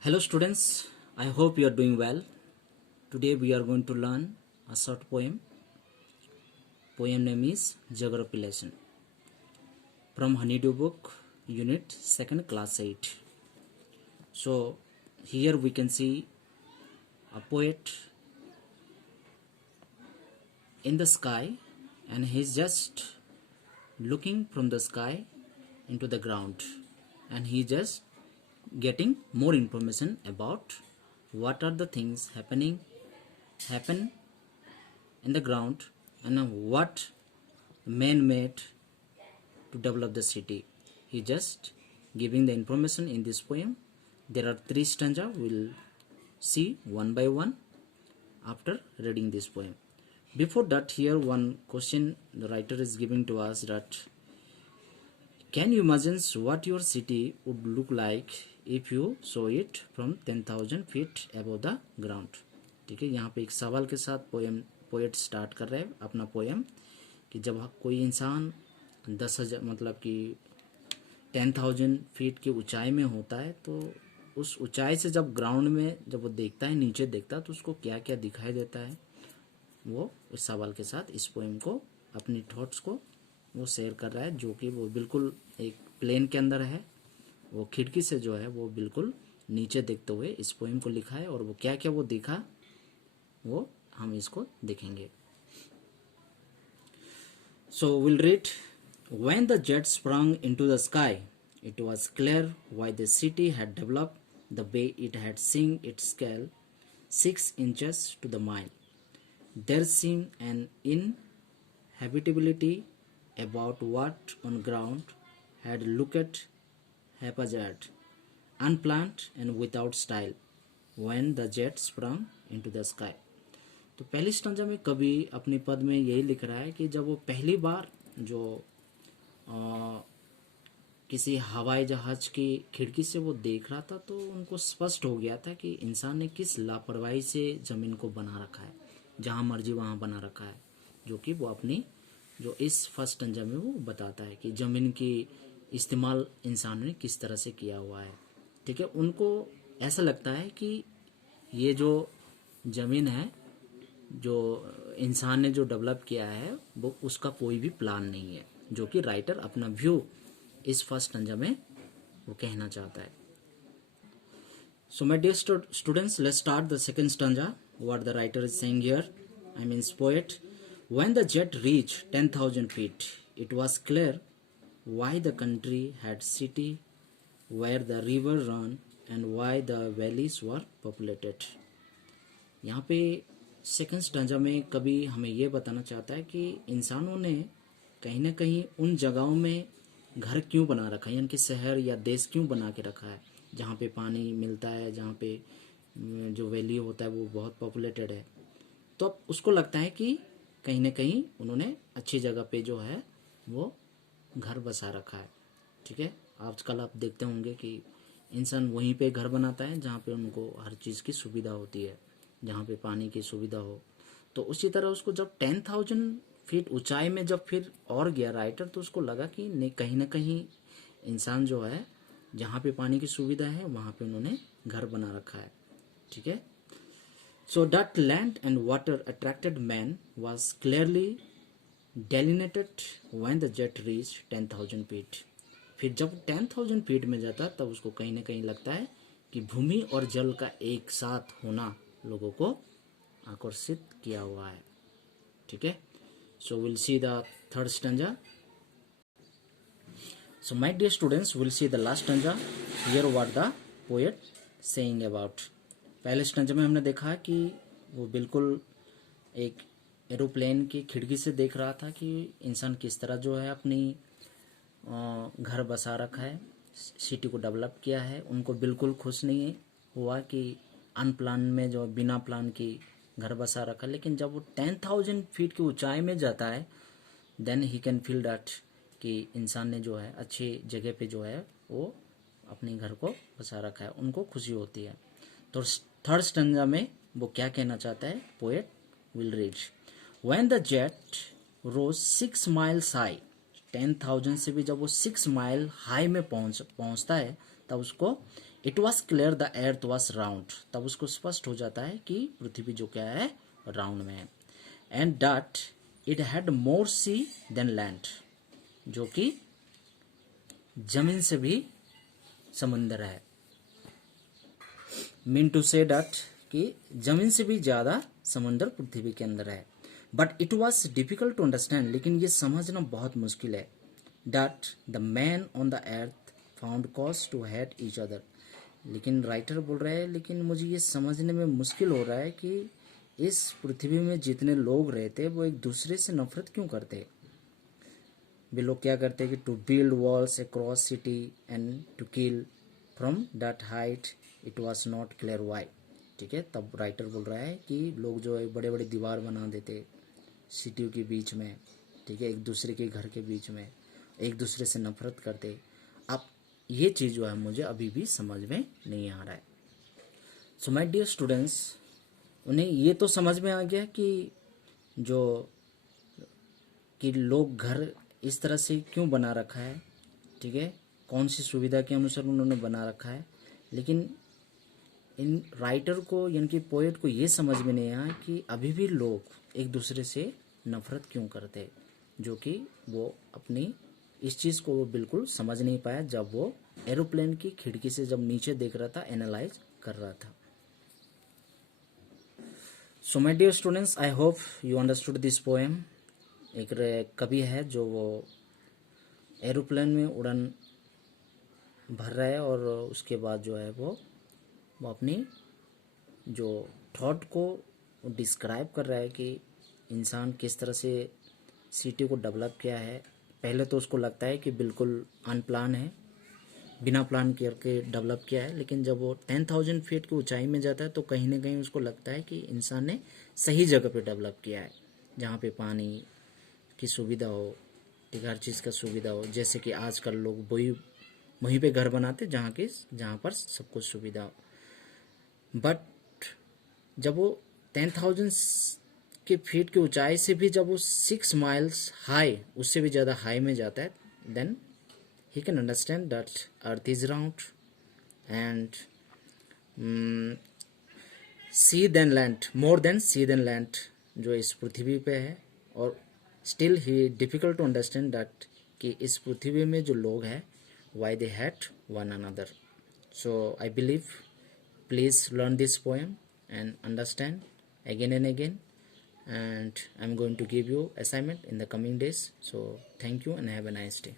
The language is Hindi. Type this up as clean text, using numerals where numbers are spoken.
Hello students, I hope you are doing well. Today we are going to learn a short poem. Poem name is Geography Lesson from Honeydew Book, Unit 2nd, Class 8. So here we can see a poet in the sky, and he's just looking from the sky into the ground, and he just getting more information about what are the things happen in the ground, and what man made to develop the city. He just giving the information in this poem. There are 3 stanza. We'll see one by one after reading this poem. Before that, here one question the writer is giving to us, that can you imagine what your city would look like if you saw it from 10,000 feet above the ground. ठीक है, यहाँ पे एक सवाल के साथ पोएट स्टार्ट कर रहे हैं अपना पोएम कि जब कोई इंसान 10,000 मतलब कि 10,000 फीट की ऊंचाई में होता है, तो उस ऊंचाई से जब ग्राउंड में जब वो देखता है, नीचे देखता है, तो उसको क्या क्या दिखाई देता है, वो इस सवाल के साथ इस पोएम को अपनी थॉट्स को वो शेयर कर रहा है, जो कि वो बिल्कुल एक प्लेन के अंदर है। वो खिड़की से जो है वो बिल्कुल नीचे देखते हुए इस पोएम को लिखा है, और वो क्या क्या वो दिखा वो हम इसको देखेंगे। So we'll read. When the jet sprung into the sky, it was clear why the city had developed the way it had seen its scale 6 inches to the mile. There seemed an inhabitability about what on ground had looked haphazard, unplanned and without style when the jet sprung into the sky. तो पहली स्टंजा में कवि अपनी पद में यही लिख रहा है कि जब वो पहली बार जो किसी हवाई जहाज की खिड़की से वो देख रहा था, तो उनको स्पष्ट हो गया था कि इंसान ने किस लापरवाही से ज़मीन को बना रखा है, जहाँ मर्जी वहाँ बना रखा है, जो कि वो अपनी जो इस फर्स्ट स्टंजा में वो बताता है कि ज़मीन की इस्तेमाल इंसान ने किस तरह से किया हुआ है। ठीक है, उनको ऐसा लगता है कि ये जो ज़मीन है, जो इंसान ने जो डेवलप किया है, वो उसका कोई भी प्लान नहीं है, जो कि राइटर अपना व्यू इस फर्स्ट स्टंजा में वो कहना चाहता है। So my dear students, let's start the second stanza. What the writer is saying here, I means poet. When the jet reach 10,000 feet, it was clear why the country had city where the river run and why the valleys were populated. यहाँ पे सेकंड स्टंजा में कभी हमें ये बताना चाहता है कि इंसानों ने कहीं ना कहीं उन जगहों में घर क्यों बना रखा है, यानी कि शहर या देश क्यों बना के रखा है जहाँ पे पानी मिलता है, जहाँ पे जो वैली होता है वो बहुत पॉपुलेटेड है। तो अब उसको लगता है कि कहीं ना कहीं उन्होंने अच्छी जगह पे जो है वो घर बसा रखा है। ठीक है, आजकल आप देखते होंगे कि इंसान वहीं पे घर बनाता है जहाँ पे उनको हर चीज़ की सुविधा होती है, जहाँ पे पानी की सुविधा हो। तो उसी तरह उसको जब 10,000 फीट ऊंचाई में जब फिर और गया राइटर, तो उसको लगा कि नहीं, कहीं ना कहीं इंसान जो है जहाँ पे पानी की सुविधा है वहाँ पे उन्होंने घर बना रखा है। ठीक है, so that land and water attracted man was clearly delineated when the jet reach 10,000 feet. फिर जब 10,000 फीट में जाता तब उसको कहीं ना कहीं लगता है कि भूमि और जल का एक साथ होना लोगों को आकर्षित किया हुआ है। ठीक है, so will see the third stanza. So my dear students, will see the last stanza. Here what the poet saying about. पहले स्टंजा में हमने देखा कि वो बिल्कुल एक एरोप्लेन की खिड़की से देख रहा था कि इंसान किस तरह जो है अपनी घर बसा रखा है, सिटी को डेवलप किया है। उनको बिल्कुल खुश नहीं हुआ कि अनप्लान में जो बिना प्लान की घर बसा रखा, लेकिन जब वो 10,000 फीट की ऊंचाई में जाता है, then he can feel that कि इंसान ने जो है अच्छी जगह पे जो है वो अपने घर को बसा रखा है, उनको खुशी होती है। तो थर्ड स्टंजा में वो क्या कहना चाहता है, poet will read. When the jet rose 6 miles हाई, 10,000 से भी जब वो 6 माइल हाई में पहुंचता है, तब उसको it was clear the earth was round, तब उसको स्पष्ट हो जाता है कि पृथ्वी जो क्या है राउंड में है। And that it had more sea than land, जो कि जमीन से भी समंदर है। मीन टू से डैट कि जमीन से भी ज़्यादा समंदर पृथ्वी के अंदर है। But it was difficult to understand, लेकिन ये समझना बहुत मुश्किल है। That the man on the earth found cause to hate each other, लेकिन राइटर बोल रहे हैं लेकिन मुझे ये समझने में मुश्किल हो रहा है कि इस पृथ्वी में जितने लोग रहते हैं वो एक दूसरे से नफरत क्यों करते हैं। वे लोग क्या करते हैं कि to build walls across city and to kill from that height it was not clear why. ठीक है, तब राइटर बोल रहा है कि लोग जो है बड़े बड़े दीवार बना देते सिटियों के बीच में, ठीक है, एक दूसरे के घर के बीच में, एक दूसरे से नफरत करते। अब ये चीज़ जो है मुझे अभी भी समझ में नहीं आ रहा है। सो माय डियर स्टूडेंट्स, उन्हें ये तो समझ में आ गया कि जो कि लोग घर इस तरह से क्यों बना रखा है, ठीक है, कौन सी सुविधा के अनुसार उन्होंने बना रखा है। लेकिन इन राइटर को यानी कि पोएट को ये समझ में नहीं आया कि अभी भी लोग एक दूसरे से नफरत क्यों करते हैं, जो कि वो अपनी इस चीज़ को वो बिल्कुल समझ नहीं पाया जब वो एरोप्लेन की खिड़की से जब नीचे देख रहा था, एनालाइज कर रहा था। So my dear students, I hope you understood this poem. एक कवि है जो वो एरोप्लेन में उड़न भर रहा है और उसके बाद जो है वो अपनी जो थॉट को डिस्क्राइब कर रहा है कि इंसान किस तरह से सिटी को डेवलप किया है। पहले तो उसको लगता है कि बिल्कुल अनप्लान है, बिना प्लान करके डेवलप किया है, लेकिन जब वो 10,000 फीट की ऊंचाई में जाता है तो कहीं ना कहीं उसको लगता है कि इंसान ने सही जगह पे डेवलप किया है, जहाँ पे पानी की सुविधा हो, ठीक है, हर चीज़ का सुविधा हो। जैसे कि आजकल लोग वहीं पे घर बनाते जहाँ पर सब कुछ सुविधा हो। बट जब वो 10,000 के फीट की ऊंचाई से भी जब वो 6 माइल्स हाई, उससे भी ज़्यादा हाई में जाता है, then he can understand that earth is round and sea than land, more than sea than land जो इस पृथ्वी पे है। और still he difficult to understand that कि इस पृथ्वी में जो लोग हैं why they hate one another. So I believe please learn this poem and understand again and again, and I'm going to give you assignment in the coming days. So thank you and have a nice day.